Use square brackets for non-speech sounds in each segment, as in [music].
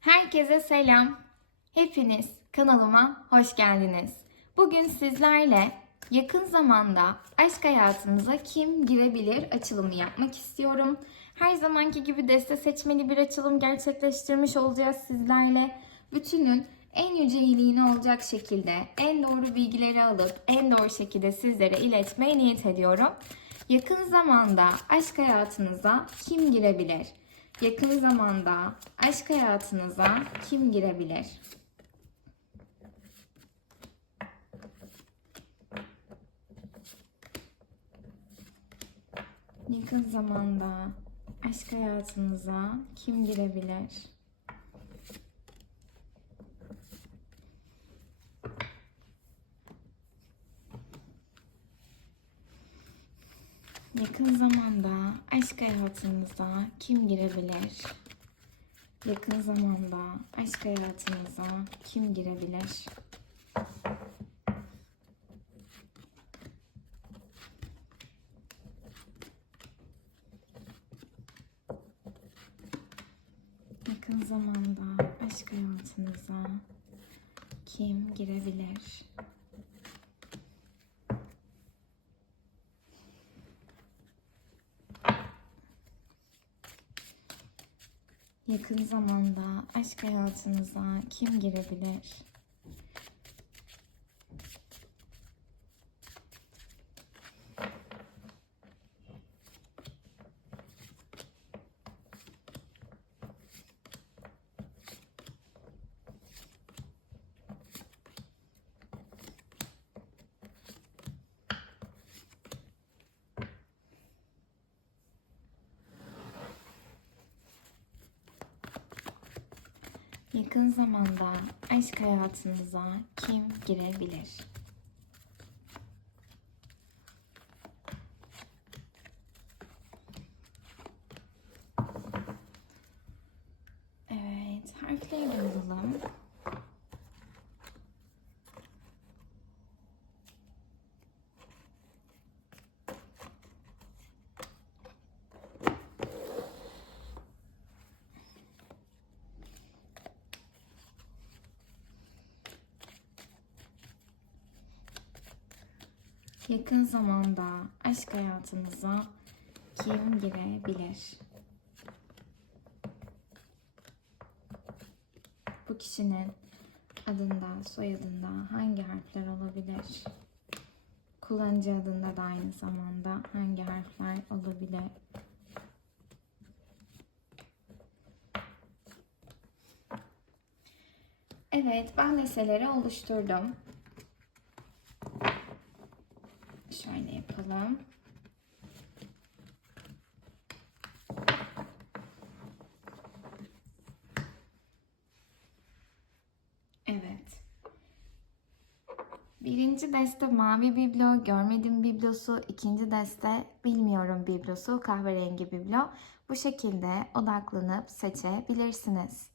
Herkese selam. Hepiniz kanalıma hoş geldiniz. Bugün sizlerle yakın zamanda aşk hayatınıza kim girebilir açılımı yapmak istiyorum. Her zamanki gibi deste seçmeli bir açılım gerçekleştirmiş olacağız sizlerle. Bütünün en yüce iyiliğine olacak şekilde en doğru bilgileri alıp en doğru şekilde sizlere iletmeye niyet ediyorum. Yakın zamanda aşk hayatınıza kim girebilir? Yakın zamanda aşk hayatınıza kim girebilir? Yakın zamanda aşk hayatınıza kim girebilir? Yakın zamanda aşk hayatınıza kim girebilir? Yakın zamanda aşk hayatınıza kim girebilir? Yakın zamanda aşk hayatınıza kim girebilir? Yakın zamanda aşk hayatınıza kim girebilir? Yakın zamanda aşk hayatınıza kim girebilir? Evet, harfleri yazalım. Yakın zamanda aşk hayatınıza kim girebilir? Bu kişinin adında, soyadında hangi harfler olabilir? Kullanıcı adında da aynı zamanda hangi harfler olabilir? Evet, ben listeleri oluşturdum. Şöyle yapalım. Evet. Birinci deste mavi biblo, görmedim biblosu. ikinci deste bilmiyorum biblosu, kahverengi biblo. Bu şekilde odaklanıp seçebilirsiniz.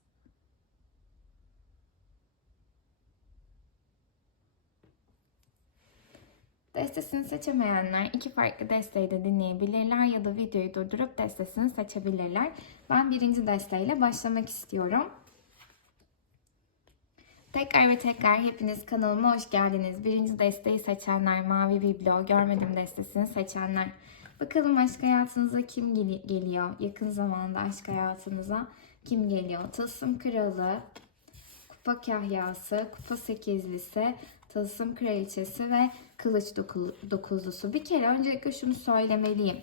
Destesini seçemeyenler iki farklı desteği de dinleyebilirler ya da videoyu durdurup destesini seçebilirler. Ben birinci desteğiyle başlamak istiyorum. Tekrar ve tekrar hepiniz kanalıma hoş geldiniz. Birinci desteği seçenler, Mavi Biblo, Görmedim destesini seçenler. Bakalım aşk hayatınıza kim gel- geliyor? Yakın zamanda aşk hayatınıza kim geliyor? Tılsım Kralı, Kupa Kahyası, Kupa Sekizlisi, Tılsım Kraliçesi ve Kılıç doku- Dokuzlusu. Bir kere öncelikle şunu söylemeliyim.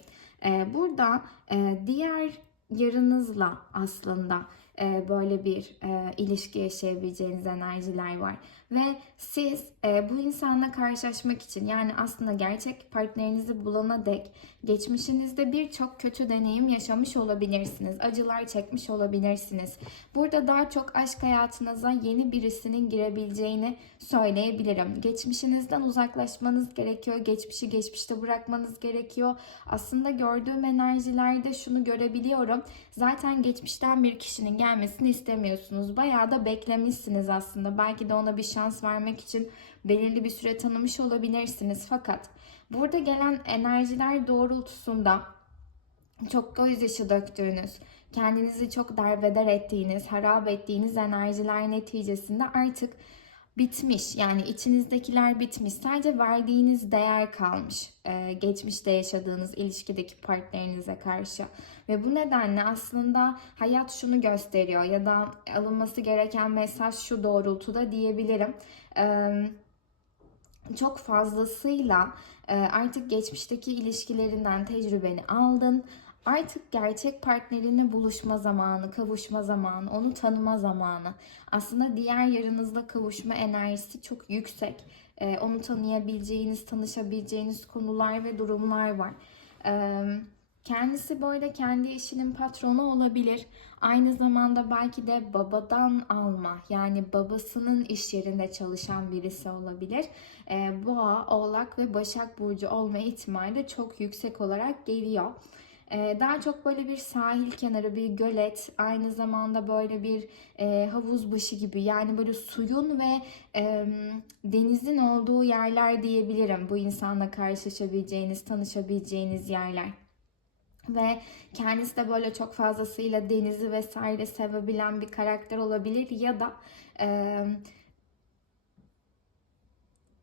Ee, burada e, diğer yarınızla aslında e, böyle bir e, ilişki yaşayabileceğiniz enerjiler var. Ve siz e, bu insanla karşılaşmak için yani aslında gerçek partnerinizi bulana dek geçmişinizde birçok kötü deneyim yaşamış olabilirsiniz. Acılar çekmiş olabilirsiniz. Burada daha çok aşk hayatınıza yeni birisinin girebileceğini söyleyebilirim. Geçmişinizden uzaklaşmanız gerekiyor. Geçmişi geçmişte bırakmanız gerekiyor. Aslında gördüğüm enerjilerde şunu görebiliyorum. Zaten geçmişten bir kişinin gelmesini istemiyorsunuz. Bayağı da beklemişsiniz aslında. Belki de ona bir şans vermek için belirli bir süre tanımış olabilirsiniz. Fakat burada gelen enerjiler doğrultusunda çok gözyaşı döktüğünüz, kendinizi çok derbeder ettiğiniz, harap ettiğiniz enerjiler neticesinde artık bitmiş. Yani içinizdekiler bitmiş. Sadece verdiğiniz değer kalmış. Ee, geçmişte yaşadığınız ilişkideki partnerinize karşı. Ve bu nedenle aslında hayat şunu gösteriyor ya da alınması gereken mesaj şu doğrultuda diyebilirim. Ee, çok fazlasıyla e, artık geçmişteki ilişkilerinden tecrübeni aldın. Artık gerçek partnerine buluşma zamanı, kavuşma zamanı, onu tanıma zamanı. Aslında diğer yarınızla kavuşma enerjisi çok yüksek. E, onu tanıyabileceğiniz, tanışabileceğiniz konular ve durumlar var. E, kendisi böyle kendi işinin patronu olabilir. Aynı zamanda belki de babadan alma yani babasının iş yerinde çalışan birisi olabilir. E, Boğa, Oğlak ve Başak Burcu olma ihtimali de çok yüksek olarak geliyor. E, daha çok böyle bir sahil kenarı, bir gölet, aynı zamanda böyle bir e, havuz başı gibi yani böyle suyun ve denizin olduğu yerler diyebilirim. Bu insanla karşılaşabileceğiniz, tanışabileceğiniz yerler. Ve kendisi de böyle çok fazlasıyla denizi vesaire sevebilen bir karakter olabilir ya da e,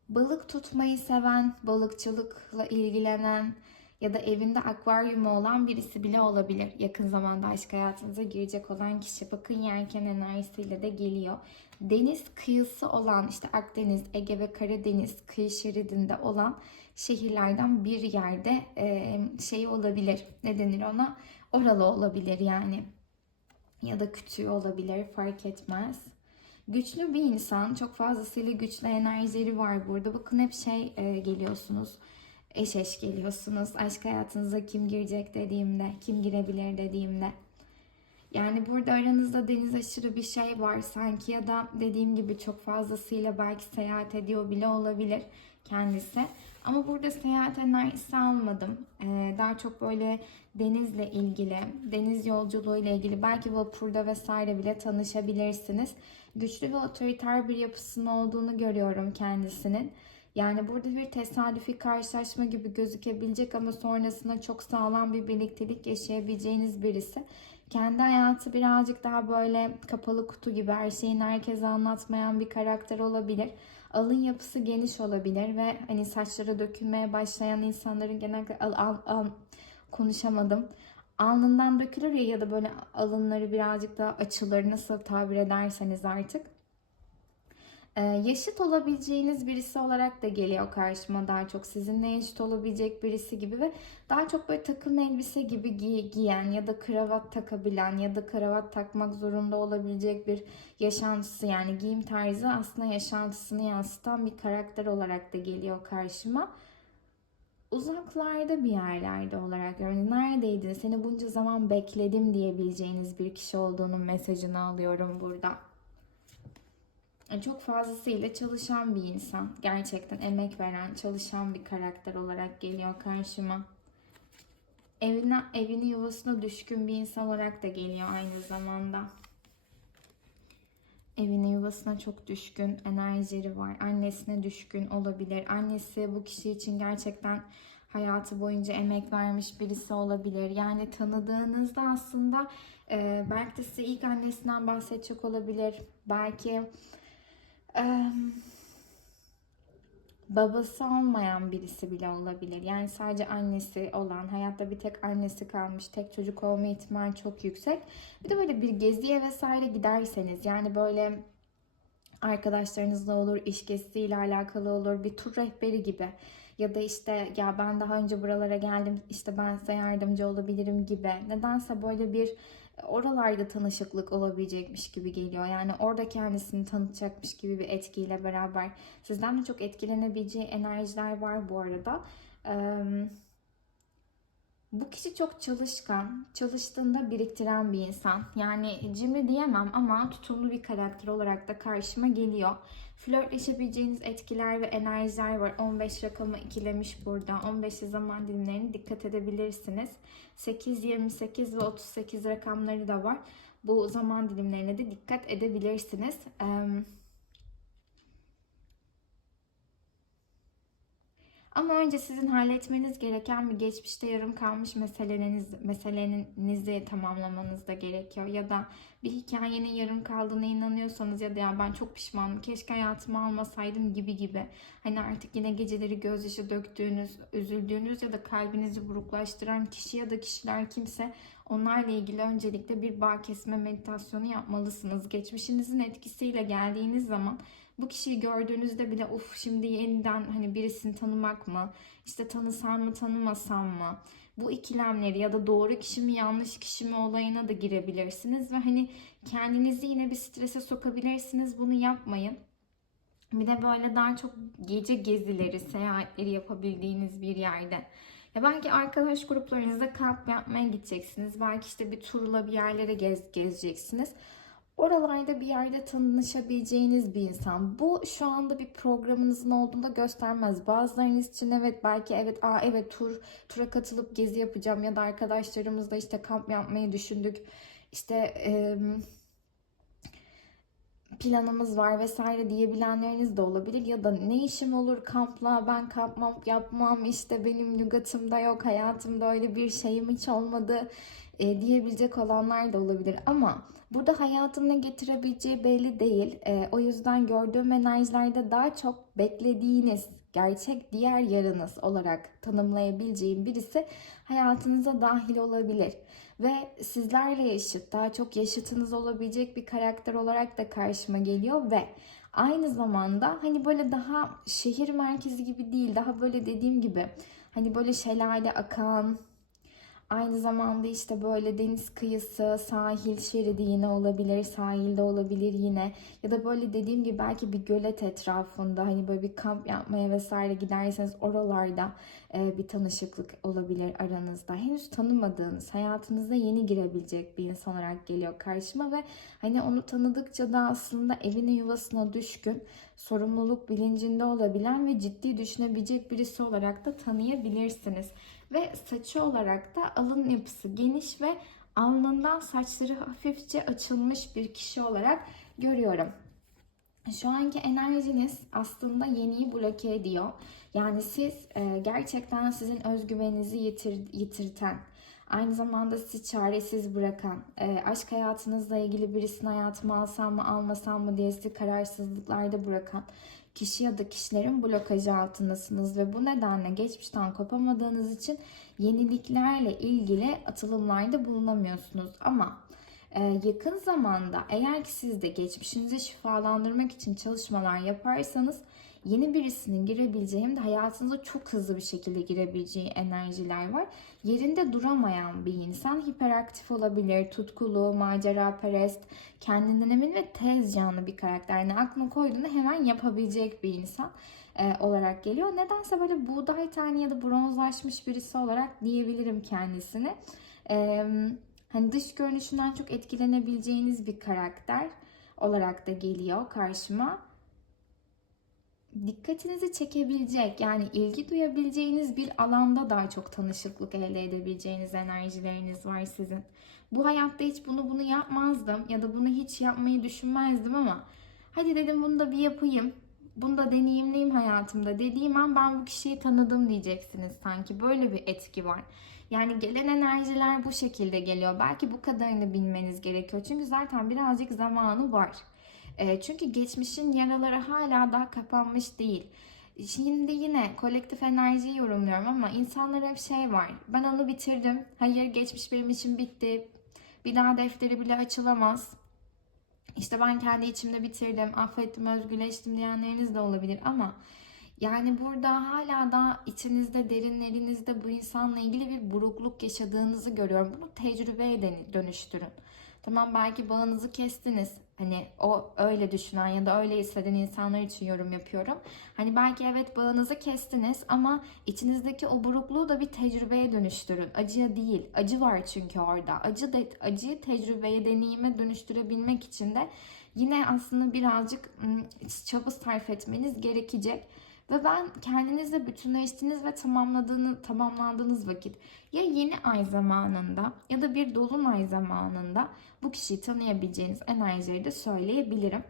balık tutmayı seven, balıkçılıkla ilgilenen ya da evinde akvaryumu olan birisi bile olabilir. Yakın zamanda aşk hayatınıza girecek olan kişi. Bakın yelken enerjisiyle de geliyor. Deniz kıyısı olan işte Akdeniz, Ege ve Karadeniz kıyı şeridinde olan şehirlerden bir yerde e, şey olabilir. Ne denir ona? Oralı olabilir yani. Ya da küçüğü olabilir fark etmez. Güçlü bir insan. Çok fazlasıyla güçlü enerjileri var burada. Bakın hep şey e, geliyorsunuz eş eş geliyorsunuz. Aşk hayatınıza kim girecek dediğimde, kim girebilir dediğimde. Yani burada aranızda deniz aşırı bir şey var sanki ya da dediğim gibi çok fazlasıyla belki seyahat ediyor bile olabilir kendisi. Ama burada seyahat enerjisi almadım. Ee, daha çok böyle denizle ilgili, deniz yolculuğu ile ilgili belki vapurda vesaire bile tanışabilirsiniz. Güçlü ve otoriter bir yapısının olduğunu görüyorum kendisinin. Yani burada bir tesadüfi karşılaşma gibi gözükebilecek ama sonrasında çok sağlam bir birliktelik yaşayabileceğiniz birisi. Kendi hayatı birazcık daha böyle kapalı kutu gibi her şeyin herkese anlatmayan bir karakter olabilir. Alın yapısı geniş olabilir ve hani saçlara dökülmeye başlayan insanların genellikle al, al, al, konuşamadım. Alnından dökülür ya ya da böyle alınları birazcık daha açılır nasıl tabir ederseniz artık. Ee, yaşıt olabileceğiniz birisi olarak da geliyor karşıma daha çok. Sizinle eşit olabilecek birisi gibi ve daha çok böyle takım elbise gibi giy- giyen ya da kravat takabilen ya da kravat takmak zorunda olabilecek bir yaşantısı yani giyim tarzı aslında yaşantısını yansıtan bir karakter olarak da geliyor karşıma. Uzaklarda bir yerlerde olarak yani neredeydin? Seni bunca zaman bekledim diyebileceğiniz bir kişi olduğunun mesajını alıyorum burada çok fazlasıyla çalışan bir insan. Gerçekten emek veren, çalışan bir karakter olarak geliyor karşıma. Evine, evini yuvasına düşkün bir insan olarak da geliyor aynı zamanda. Evine yuvasına çok düşkün, enerjileri var. Annesine düşkün olabilir. Annesi bu kişi için gerçekten hayatı boyunca emek vermiş birisi olabilir. Yani tanıdığınızda aslında e, belki de size ilk annesinden bahsedecek olabilir. Belki babası olmayan birisi bile olabilir. Yani sadece annesi olan, hayatta bir tek annesi kalmış, tek çocuk olma ihtimali çok yüksek. Bir de böyle bir geziye vesaire giderseniz yani böyle arkadaşlarınızla olur, iş gezisiyle alakalı olur, bir tur rehberi gibi ya da işte ya ben daha önce buralara geldim işte ben size yardımcı olabilirim gibi. Nedense böyle bir oralarda tanışıklık olabilecekmiş gibi geliyor. Yani orada kendisini tanıtacakmış gibi bir etkiyle beraber sizden de çok etkilenebileceği enerjiler var bu arada. Bu kişi çok çalışkan, çalıştığında biriktiren bir insan. Yani cimri diyemem ama tutumlu bir karakter olarak da karşıma geliyor. Flörtleşebileceğiniz etkiler ve enerjiler var. 15 rakamı ikilemiş burada. 15 zaman dilimlerine dikkat edebilirsiniz. 8, 28 ve 38 rakamları da var. Bu zaman dilimlerine de dikkat edebilirsiniz. Ama önce sizin halletmeniz gereken bir geçmişte yarım kalmış meseleniz, meselenizi tamamlamanız da gerekiyor. Ya da bir hikayenin yarım kaldığına inanıyorsanız ya da ya ben çok pişmanım keşke hayatımı almasaydım gibi gibi. Hani artık yine geceleri gözyaşı döktüğünüz, üzüldüğünüz ya da kalbinizi buruklaştıran kişi ya da kişiler kimse onlarla ilgili öncelikle bir bağ kesme meditasyonu yapmalısınız. Geçmişinizin etkisiyle geldiğiniz zaman bu kişiyi gördüğünüzde bile uf şimdi yeniden hani birisini tanımak mı? işte tanısam mı tanımasam mı? Bu ikilemleri ya da doğru kişi mi yanlış kişi mi olayına da girebilirsiniz ve hani kendinizi yine bir strese sokabilirsiniz. Bunu yapmayın. Bir de böyle daha çok gece gezileri, seyahatleri yapabildiğiniz bir yerde. Ya belki arkadaş gruplarınızda kamp yapmaya gideceksiniz. Belki işte bir turla bir yerlere gez, gezeceksiniz. Oralarda bir yerde tanışabileceğiniz bir insan. Bu şu anda bir programınızın olduğunda göstermez. Bazılarınız için evet belki evet aa evet tur tura katılıp gezi yapacağım ya da arkadaşlarımızla işte kamp yapmayı düşündük. İşte eee planımız var vesaire diyebilenleriniz de olabilir ya da ne işim olur kampla ben kamp yapmam işte benim lügatımda yok hayatımda öyle bir şeyim hiç olmadı e, diyebilecek olanlar da olabilir. Ama burada hayatın getirebileceği belli değil. E, o yüzden gördüğüm enerjilerde daha çok beklediğiniz gerçek diğer yarınız olarak tanımlayabileceğim birisi hayatınıza dahil olabilir. Ve sizlerle yaşıt, daha çok yaşıtınız olabilecek bir karakter olarak da karşıma geliyor ve aynı zamanda hani böyle daha şehir merkezi gibi değil, daha böyle dediğim gibi hani böyle şelale akan, Aynı zamanda işte böyle deniz kıyısı, sahil şeridi yine olabilir, sahilde olabilir yine. Ya da böyle dediğim gibi belki bir gölet etrafında hani böyle bir kamp yapmaya vesaire giderseniz oralarda e, bir tanışıklık olabilir aranızda. Henüz tanımadığınız, hayatınıza yeni girebilecek bir insan olarak geliyor karşıma ve hani onu tanıdıkça da aslında evine yuvasına düşkün, sorumluluk bilincinde olabilen ve ciddi düşünebilecek birisi olarak da tanıyabilirsiniz ve saçı olarak da alın yapısı geniş ve alnından saçları hafifçe açılmış bir kişi olarak görüyorum. Şu anki enerjiniz aslında yeniyi bloke ediyor. Yani siz e, gerçekten sizin özgüveninizi yitir, yitirten, aynı zamanda sizi çaresiz bırakan, e, aşk hayatınızla ilgili birisini hayatıma alsam mı almasam mı diye sizi kararsızlıklarda bırakan kişi ya da kişilerin blokajı altındasınız ve bu nedenle geçmişten kopamadığınız için yeniliklerle ilgili atılımlarda bulunamıyorsunuz. Ama e, yakın zamanda eğer ki siz de geçmişinizi şifalandırmak için çalışmalar yaparsanız yeni birisinin girebileceği hem de hayatınıza çok hızlı bir şekilde girebileceği enerjiler var. Yerinde duramayan bir insan hiperaktif olabilir, tutkulu, macera perest, kendinden emin ve tez canlı bir karakter. Yani aklına koyduğunda hemen yapabilecek bir insan e, olarak geliyor. Nedense böyle buğday tane ya da bronzlaşmış birisi olarak diyebilirim kendisini. E, hani dış görünüşünden çok etkilenebileceğiniz bir karakter olarak da geliyor karşıma dikkatinizi çekebilecek yani ilgi duyabileceğiniz bir alanda daha çok tanışıklık elde edebileceğiniz enerjileriniz var sizin. Bu hayatta hiç bunu bunu yapmazdım ya da bunu hiç yapmayı düşünmezdim ama hadi dedim bunu da bir yapayım. Bunu da deneyimleyeyim hayatımda dediğim an ben bu kişiyi tanıdım diyeceksiniz sanki. Böyle bir etki var. Yani gelen enerjiler bu şekilde geliyor. Belki bu kadarını bilmeniz gerekiyor. Çünkü zaten birazcık zamanı var. E, çünkü geçmişin yaraları hala daha kapanmış değil. Şimdi yine kolektif enerjiyi yorumluyorum ama insanlara hep şey var. Ben onu bitirdim. Hayır geçmiş benim için bitti. Bir daha defteri bile açılamaz. İşte ben kendi içimde bitirdim, affettim, özgürleştim diyenleriniz de olabilir ama yani burada hala da içinizde, derinlerinizde bu insanla ilgili bir burukluk yaşadığınızı görüyorum. Bunu tecrübeye dönüştürün. Tamam belki bağınızı kestiniz. Hani o öyle düşünen ya da öyle hisseden insanlar için yorum yapıyorum. Hani belki evet bağınızı kestiniz ama içinizdeki o burukluğu da bir tecrübeye dönüştürün. Acıya değil. Acı var çünkü orada. Acı de, acıyı tecrübeye, deneyime dönüştürebilmek için de yine aslında birazcık çaba sarf etmeniz gerekecek. Ve ben kendinizle bütünleştiğiniz ve tamamladığını, tamamlandığınız vakit ya yeni ay zamanında ya da bir dolunay zamanında bu kişiyi tanıyabileceğiniz enerjileri de söyleyebilirim.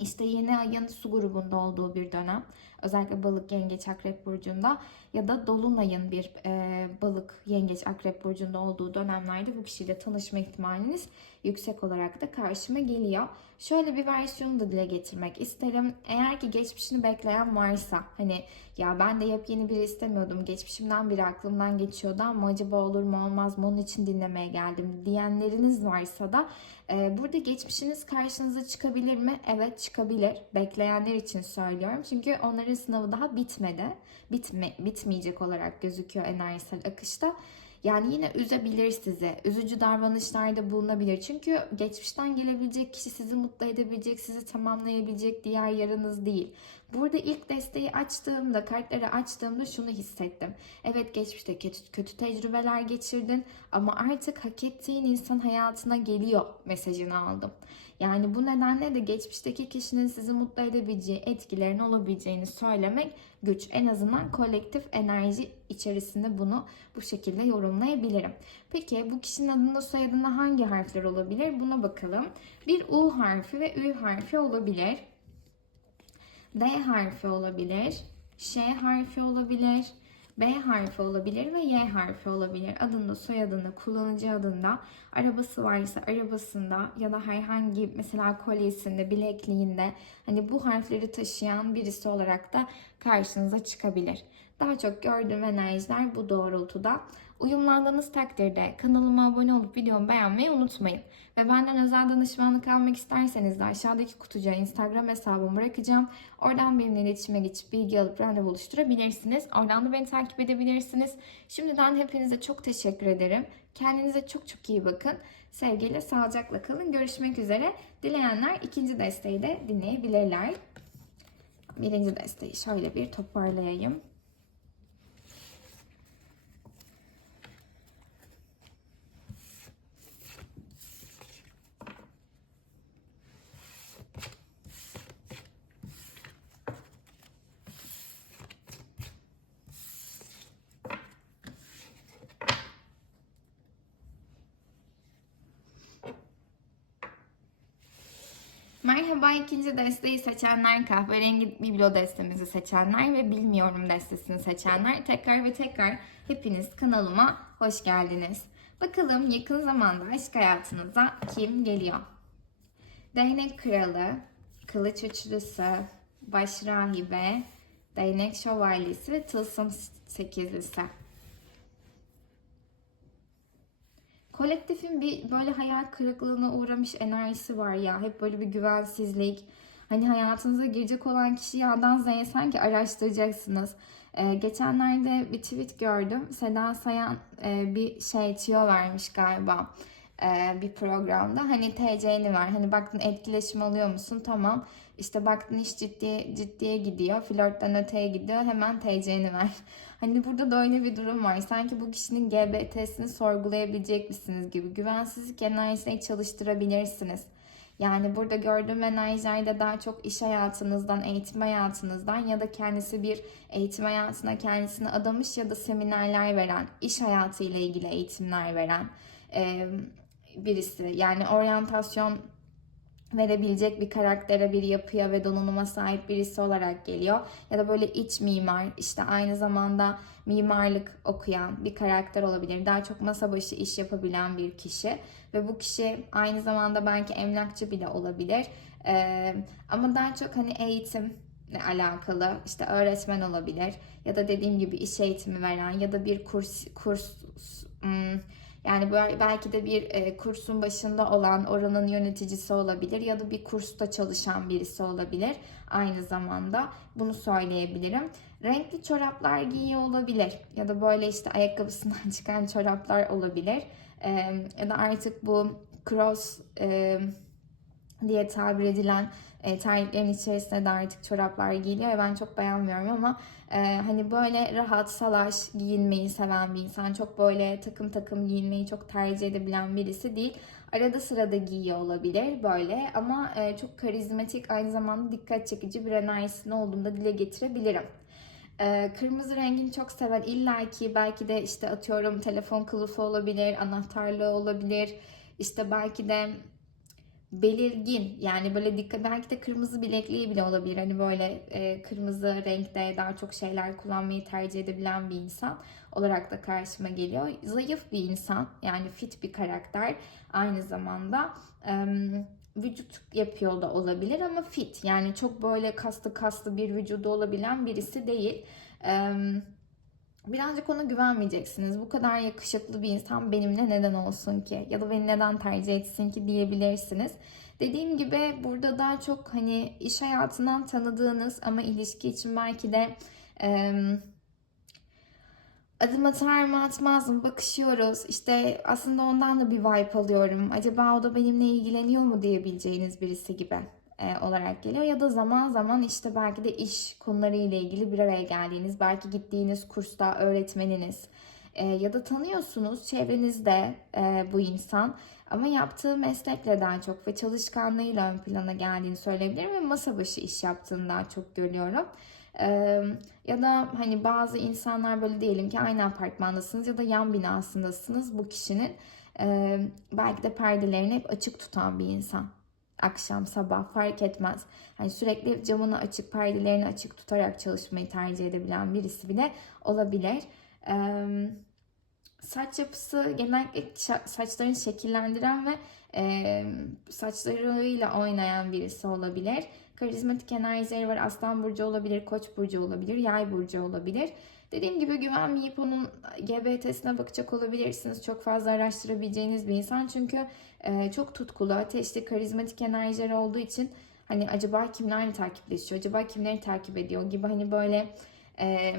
işte yeni ayın su grubunda olduğu bir dönem. Özellikle balık, yengeç, akrep burcunda ya da dolunayın bir e, balık, yengeç, akrep burcunda olduğu dönemlerde bu kişiyle tanışma ihtimaliniz yüksek olarak da karşıma geliyor. Şöyle bir versiyonu da dile getirmek isterim. Eğer ki geçmişini bekleyen varsa hani ya ben de yepyeni biri istemiyordum. Geçmişimden biri aklımdan geçiyordu ama acaba olur mu olmaz mı onun için dinlemeye geldim diyenleriniz varsa da e, burada geçmişiniz karşınıza çıkabilir mi? Evet çıkabilir. Bekleyenler için söylüyorum. Çünkü onların sınavı daha bitmedi. Bitme, bitmeyecek olarak gözüküyor enerjisel akışta. Yani yine üzebilir sizi. Üzücü davranışlarda bulunabilir. Çünkü geçmişten gelebilecek kişi sizi mutlu edebilecek, sizi tamamlayabilecek diğer yarınız değil. Burada ilk desteği açtığımda, kartları açtığımda şunu hissettim. Evet geçmişte kötü, kötü tecrübeler geçirdin ama artık hak ettiğin insan hayatına geliyor mesajını aldım. Yani bu nedenle de geçmişteki kişinin sizi mutlu edebileceği etkilerin olabileceğini söylemek güç. En azından kolektif enerji içerisinde bunu bu şekilde yorumlayabilirim. Peki bu kişinin adında soyadında hangi harfler olabilir? Buna bakalım. Bir U harfi ve Ü harfi olabilir. D harfi olabilir. Ş harfi olabilir. B harfi olabilir ve Y harfi olabilir. Adında, soyadında, kullanıcı adında, arabası varsa arabasında ya da herhangi mesela kolyesinde, bilekliğinde hani bu harfleri taşıyan birisi olarak da karşınıza çıkabilir. Daha çok gördüğüm enerjiler bu doğrultuda. Uyumlandığınız takdirde kanalıma abone olup videomu beğenmeyi unutmayın. Ve benden özel danışmanlık almak isterseniz de aşağıdaki kutucuğa Instagram hesabımı bırakacağım. Oradan benimle iletişime geçip bilgi alıp randevu oluşturabilirsiniz. Oradan da beni takip edebilirsiniz. Şimdiden hepinize çok teşekkür ederim. Kendinize çok çok iyi bakın. Sevgiyle, sağlıcakla kalın. Görüşmek üzere. Dileyenler ikinci desteği de dinleyebilirler. Birinci desteği şöyle bir toparlayayım. Merhaba ikinci desteği seçenler, kahverengi biblo destemizi seçenler ve bilmiyorum destesini seçenler. Tekrar ve tekrar hepiniz kanalıma hoş geldiniz. Bakalım yakın zamanda aşk hayatınıza kim geliyor? Değnek kralı, kılıç üçlüsü, baş rahibe, değnek şövalyesi ve tılsım sekizlisi. Kolektifin bir böyle hayal kırıklığına uğramış enerjisi var ya. Hep böyle bir güvensizlik. Hani hayatınıza girecek olan kişiyi A'dan Z'ye sanki araştıracaksınız. Ee, geçenlerde bir tweet gördüm. Seda Sayan e, bir şey tüyo vermiş galiba e, bir programda. Hani TC'ni ver. Hani baktın etkileşim alıyor musun? Tamam. İşte baktın iş ciddiye, ciddiye gidiyor. Flörtten öteye gidiyor. Hemen TC'ni ver. [laughs] Hani burada da öyle bir durum var. Sanki bu kişinin GBT'sini sorgulayabilecek misiniz gibi. Güvensizlik enerjisini çalıştırabilirsiniz. Yani burada gördüğüm enerjilerde daha çok iş hayatınızdan, eğitim hayatınızdan ya da kendisi bir eğitim hayatına kendisini adamış ya da seminerler veren, iş hayatı ile ilgili eğitimler veren birisi. Yani oryantasyon verebilecek bir karaktere, bir yapıya ve donanıma sahip birisi olarak geliyor. Ya da böyle iç mimar, işte aynı zamanda mimarlık okuyan bir karakter olabilir. Daha çok masa başı iş yapabilen bir kişi. Ve bu kişi aynı zamanda belki emlakçı bile olabilir. Ee, ama daha çok hani eğitim alakalı işte öğretmen olabilir ya da dediğim gibi iş eğitimi veren ya da bir kurs kurs hmm, yani belki de bir e, kursun başında olan oranın yöneticisi olabilir ya da bir kursta çalışan birisi olabilir aynı zamanda. Bunu söyleyebilirim. Renkli çoraplar giyiyor olabilir ya da böyle işte ayakkabısından [laughs] çıkan çoraplar olabilir. Ya da artık bu cross diye tabir edilen e, terliklerin içerisinde de artık çoraplar giyiliyor ben çok beğenmiyorum ama e, hani böyle rahat salaş giyinmeyi seven bir insan. Çok böyle takım takım giyinmeyi çok tercih edebilen birisi değil. Arada sırada giyiyor olabilir böyle ama e, çok karizmatik aynı zamanda dikkat çekici bir enerjisinin olduğunu dile getirebilirim. Ee, kırmızı rengini çok seven illaki belki de işte atıyorum telefon kılıfı olabilir, anahtarlığı olabilir. İşte belki de belirgin yani böyle dikkat belki de kırmızı bilekliği bile olabilir. Hani böyle e, kırmızı renkte daha çok şeyler kullanmayı tercih edebilen bir insan olarak da karşıma geliyor. Zayıf bir insan yani fit bir karakter aynı zamanda e, vücut yapıyor da olabilir ama fit yani çok böyle kaslı kaslı bir vücudu olabilen birisi değil. E, birazcık ona güvenmeyeceksiniz. Bu kadar yakışıklı bir insan benimle neden olsun ki? Ya da beni neden tercih etsin ki diyebilirsiniz. Dediğim gibi burada daha çok hani iş hayatından tanıdığınız ama ilişki için belki de e, adım atar mı atmaz mı bakışıyoruz. İşte aslında ondan da bir vibe alıyorum. Acaba o da benimle ilgileniyor mu diyebileceğiniz birisi gibi e, olarak geliyor. Ya da zaman zaman işte belki de iş konuları ile ilgili bir araya geldiğiniz, belki gittiğiniz kursta öğretmeniniz e, ya da tanıyorsunuz çevrenizde e, bu insan ama yaptığı meslekle daha çok ve çalışkanlığıyla ön plana geldiğini söyleyebilirim ve masa başı iş yaptığını daha çok görüyorum. Ee, ya da hani bazı insanlar böyle diyelim ki aynı apartmandasınız ya da yan binasındasınız bu kişinin e, belki de perdelerini hep açık tutan bir insan akşam sabah fark etmez. Hani sürekli camını açık, perdelerini açık tutarak çalışmayı tercih edebilen birisi bile olabilir. Ee, saç yapısı genellikle saçlarını şekillendiren ve e, saçlarıyla oynayan birisi olabilir. Karizmatik enerjileri var. Aslan burcu olabilir, Koç burcu olabilir, Yay burcu olabilir. Dediğim gibi güvenmeyip onun GBT'sine bakacak olabilirsiniz. Çok fazla araştırabileceğiniz bir insan. Çünkü e, çok tutkulu, ateşli, karizmatik enerjileri olduğu için hani acaba kimlerle takipleşiyor, acaba kimleri takip ediyor gibi hani böyle e,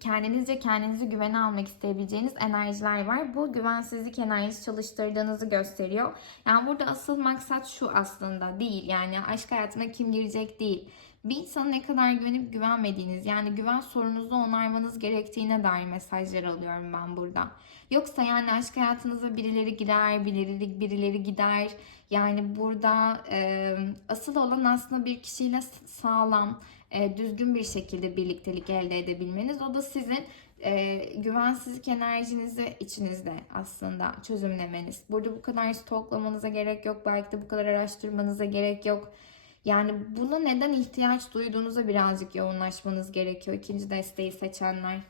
kendinizce kendinizi güvene almak isteyebileceğiniz enerjiler var. Bu güvensizlik enerjisi çalıştırdığınızı gösteriyor. Yani burada asıl maksat şu aslında değil. Yani aşk hayatına kim girecek değil. Bir insana ne kadar güvenip güvenmediğiniz yani güven sorununuzu onarmanız gerektiğine dair mesajlar alıyorum ben burada. Yoksa yani aşk hayatınıza birileri girer, birileri, birileri gider. Yani burada e, asıl olan aslında bir kişiyle sağlam, e, düzgün bir şekilde birliktelik elde edebilmeniz. O da sizin e, güvensizlik enerjinizi içinizde aslında çözümlemeniz. Burada bu kadar stoklamanıza gerek yok. Belki de bu kadar araştırmanıza gerek yok. Yani buna neden ihtiyaç duyduğunuza birazcık yoğunlaşmanız gerekiyor. İkinci desteği seçenler.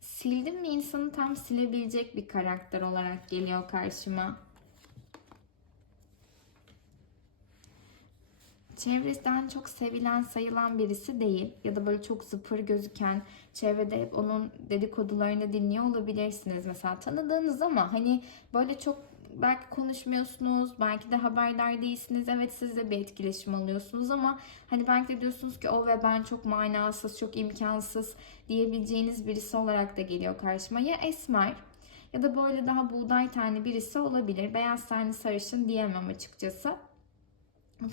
Sildim mi insanı tam silebilecek bir karakter olarak geliyor karşıma. çevresinden çok sevilen sayılan birisi değil ya da böyle çok zıpır gözüken çevrede hep onun dedikodularını dinliyor olabilirsiniz mesela tanıdığınız ama hani böyle çok belki konuşmuyorsunuz belki de haberdar değilsiniz evet siz de bir etkileşim alıyorsunuz ama hani belki de diyorsunuz ki o ve ben çok manasız çok imkansız diyebileceğiniz birisi olarak da geliyor karşıma ya esmer ya da böyle daha buğday tenli birisi olabilir beyaz tenli sarışın diyemem açıkçası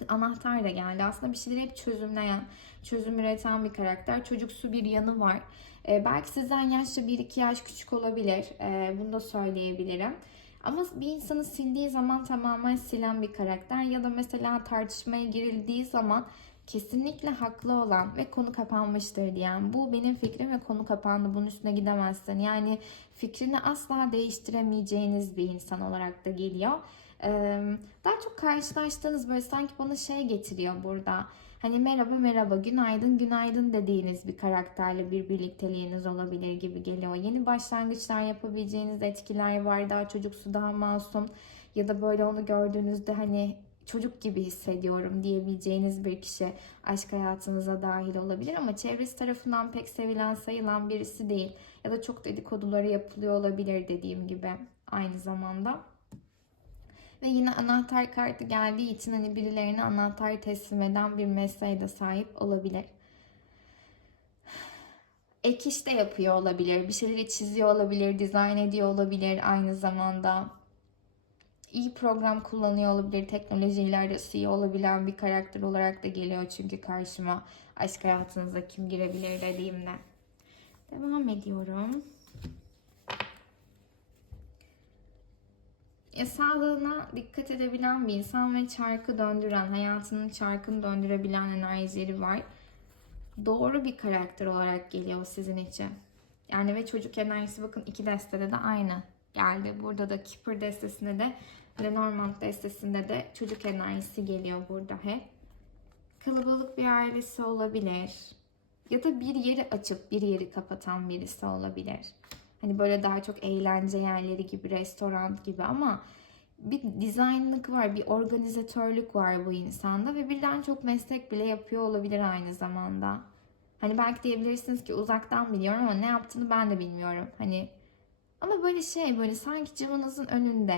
anahtar da geldi. Aslında bir şeyleri hep çözümleyen, çözüm üreten bir karakter. Çocuksu bir yanı var. Ee, belki sizden yaşça 1-2 yaş küçük olabilir. Ee, bunu da söyleyebilirim. Ama bir insanı sildiği zaman tamamen silen bir karakter ya da mesela tartışmaya girildiği zaman kesinlikle haklı olan ve konu kapanmıştır diyen bu benim fikrim ve konu kapandı bunun üstüne gidemezsin. Yani fikrini asla değiştiremeyeceğiniz bir insan olarak da geliyor. Daha çok karşılaştığınız böyle sanki bana şey getiriyor burada. Hani merhaba merhaba günaydın günaydın dediğiniz bir karakterle bir birlikteliğiniz olabilir gibi geliyor. Yeni başlangıçlar yapabileceğiniz etkiler var. Daha çocuksu daha masum ya da böyle onu gördüğünüzde hani çocuk gibi hissediyorum diyebileceğiniz bir kişi aşk hayatınıza dahil olabilir ama çevresi tarafından pek sevilen sayılan birisi değil ya da çok dedikoduları yapılıyor olabilir dediğim gibi aynı zamanda. Ve yine anahtar kartı geldiği için hani birilerine anahtar teslim eden bir mesleğe de sahip olabilir. Ek iş de yapıyor olabilir. Bir şeyleri çiziyor olabilir, dizayn ediyor olabilir aynı zamanda. iyi program kullanıyor olabilir, teknolojiyle arası iyi olabilen bir karakter olarak da geliyor çünkü karşıma aşk hayatınıza kim girebilir dediğimde. Devam ediyorum. E, sağlığına dikkat edebilen bir insan ve çarkı döndüren, hayatının çarkını döndürebilen enerjileri var. Doğru bir karakter olarak geliyor sizin için. Yani ve çocuk enerjisi bakın iki destede de aynı geldi. Burada da Keeper destesinde de Lenormand destesinde de çocuk enerjisi geliyor burada hep. Kalabalık bir ailesi olabilir. Ya da bir yeri açıp bir yeri kapatan birisi olabilir. Hani böyle daha çok eğlence yerleri gibi, restoran gibi ama bir dizaynlık var, bir organizatörlük var bu insanda ve birden çok meslek bile yapıyor olabilir aynı zamanda. Hani belki diyebilirsiniz ki uzaktan biliyorum ama ne yaptığını ben de bilmiyorum. Hani ama böyle şey böyle sanki camınızın önünde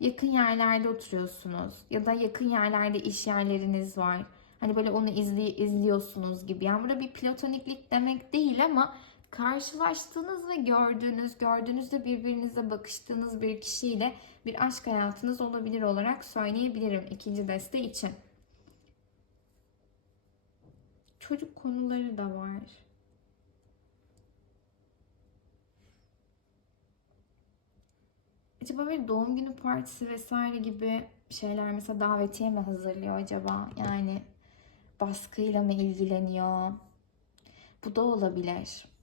yakın yerlerde oturuyorsunuz ya da yakın yerlerde iş yerleriniz var. Hani böyle onu izli, izliyorsunuz gibi. Yani burada bir platoniklik demek değil ama karşılaştığınız ve gördüğünüz, gördüğünüzde birbirinize bakıştığınız bir kişiyle bir aşk hayatınız olabilir olarak söyleyebilirim ikinci deste için. Çocuk konuları da var. Acaba bir doğum günü partisi vesaire gibi şeyler mesela davetiye mi hazırlıyor acaba? Yani baskıyla mı ilgileniyor? Bu da olabilir.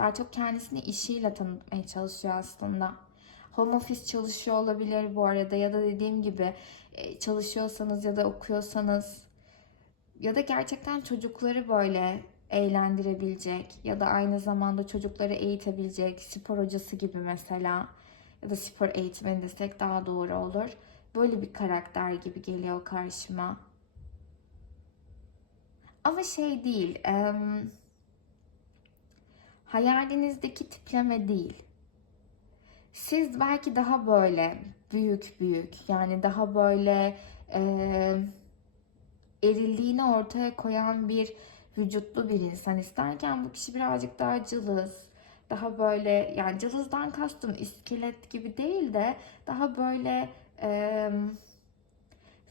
Daha çok kendisini işiyle tanıtmaya çalışıyor aslında. Home office çalışıyor olabilir bu arada ya da dediğim gibi e, çalışıyorsanız ya da okuyorsanız ya da gerçekten çocukları böyle eğlendirebilecek ya da aynı zamanda çocukları eğitebilecek spor hocası gibi mesela ya da spor eğitmeni desek daha doğru olur. Böyle bir karakter gibi geliyor karşıma. Ama şey değil, hayalinizdeki tipleme değil. Siz belki daha böyle büyük büyük yani daha böyle e, erilliğini ortaya koyan bir vücutlu bir insan isterken bu kişi birazcık daha cılız, daha böyle yani cılızdan kastım iskelet gibi değil de daha böyle e,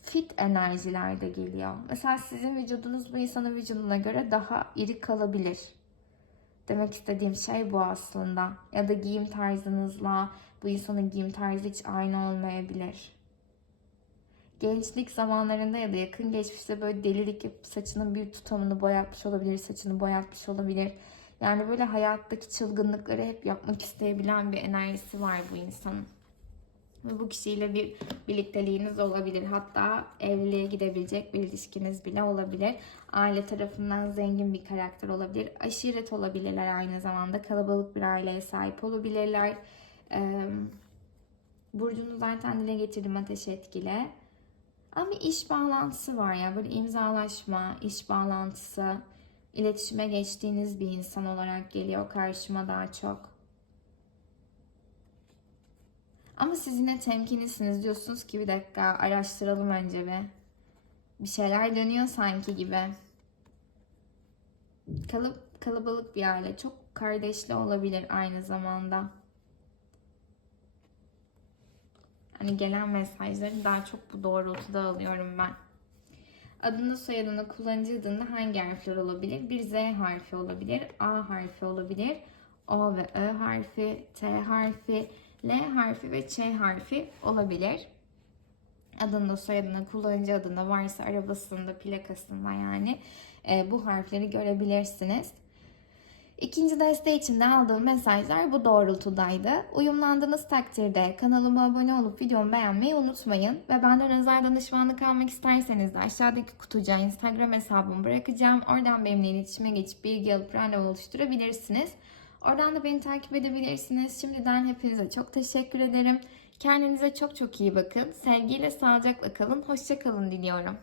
fit enerjilerde geliyor. Mesela sizin vücudunuz bu insanın vücuduna göre daha iri kalabilir. Demek istediğim şey bu aslında. Ya da giyim tarzınızla bu insanın giyim tarzı hiç aynı olmayabilir. Gençlik zamanlarında ya da yakın geçmişte böyle delilik yapıp saçının bir tutamını boyatmış olabilir, saçını boyatmış olabilir. Yani böyle hayattaki çılgınlıkları hep yapmak isteyebilen bir enerjisi var bu insanın. Ve bu kişiyle bir birlikteliğiniz olabilir. Hatta evliliğe gidebilecek bir ilişkiniz bile olabilir. Aile tarafından zengin bir karakter olabilir. Aşiret olabilirler aynı zamanda. Kalabalık bir aileye sahip olabilirler. Ee, Burcunu zaten dile getirdim ateş etkile. Ama iş bağlantısı var ya. Böyle imzalaşma, iş bağlantısı, iletişime geçtiğiniz bir insan olarak geliyor karşıma daha çok. Ama siz yine temkinlisiniz diyorsunuz ki bir dakika araştıralım önce bir. Bir şeyler dönüyor sanki gibi. Kalıp, kalabalık bir aile. Çok kardeşli olabilir aynı zamanda. Hani gelen mesajları daha çok bu doğrultuda alıyorum ben. Adını soyadını kullanıcı adında hangi harfler olabilir? Bir Z harfi olabilir, A harfi olabilir, O ve Ö harfi, T harfi, L harfi ve Ç harfi olabilir. Adında, soyadında, kullanıcı adında varsa arabasında, plakasında yani e, bu harfleri görebilirsiniz. İkinci deste için de aldığım mesajlar bu doğrultudaydı. Uyumlandığınız takdirde kanalıma abone olup videomu beğenmeyi unutmayın. Ve benden özel danışmanlık almak isterseniz de aşağıdaki kutucuğa Instagram hesabımı bırakacağım. Oradan benimle iletişime geçip bilgi alıp randevu oluşturabilirsiniz. Oradan da beni takip edebilirsiniz. Şimdiden hepinize çok teşekkür ederim. Kendinize çok çok iyi bakın. Sevgiyle sağlıcakla kalın. Hoşça kalın diliyorum.